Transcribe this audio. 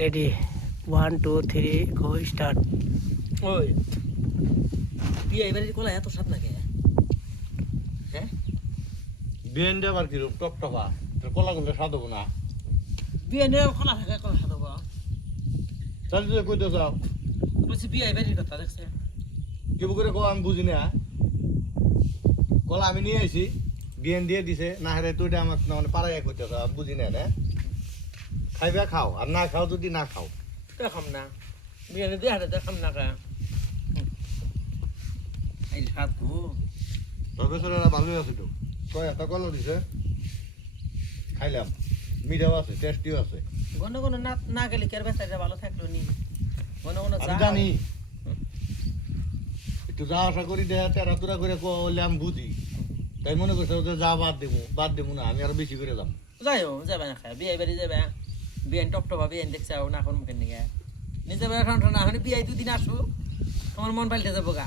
Ready 1 2 3 গো start. ওই বিয়ে এবারে কলা এত স্বাদ লাগে হ্যাঁ বিয়েন্ডে আবার কিরূপ টকটকা তোর কলা গুলো স্বাদ হবো না বিয়ে নিয়ে কলা থাকে কলা স্বাদ হবো তাহলে তুই কইতে যাও বলছি বিয়ে এবারে কথা দেখছে কি করে কো আমি বুঝি না কলা আমি নিয়ে আইছি বিয়েন দিয়ে দিছে না হেরে তুইটা আমার মানে পাড়াইয়া কইতে যাও আমি বুঝি না না খাইবে খাও আর না খাও যদি না খাও দেখাম না বিয়ে দিয়ে হাতে দেখাম না কা এই স্বাদ তো তবে সেটা ভালোই আছে তো কয় একটা কলা দিছে খাইলাম মিঠাও আছে টেস্টিও আছে ঘন ঘন না না গেলে কের বেচাটা ভালো থাকলো নি ঘন ঘন আমি জানি একটু যা আশা করি দেখা তেরা তুরা করে কলে আমি বুঝি তাই মনে করছে যে যা বাদ দেবো না আমি আরো বেশি করে যাম যাইও যাবে না খায় বিয়ে এবারে যাবে বিয়ে টপটপা বিয়ে দেখছে না কোন মুখের নিগে নিজে এখন না বিয়ে দুদিন আসো তোমার মন পাল্টে যাবো গা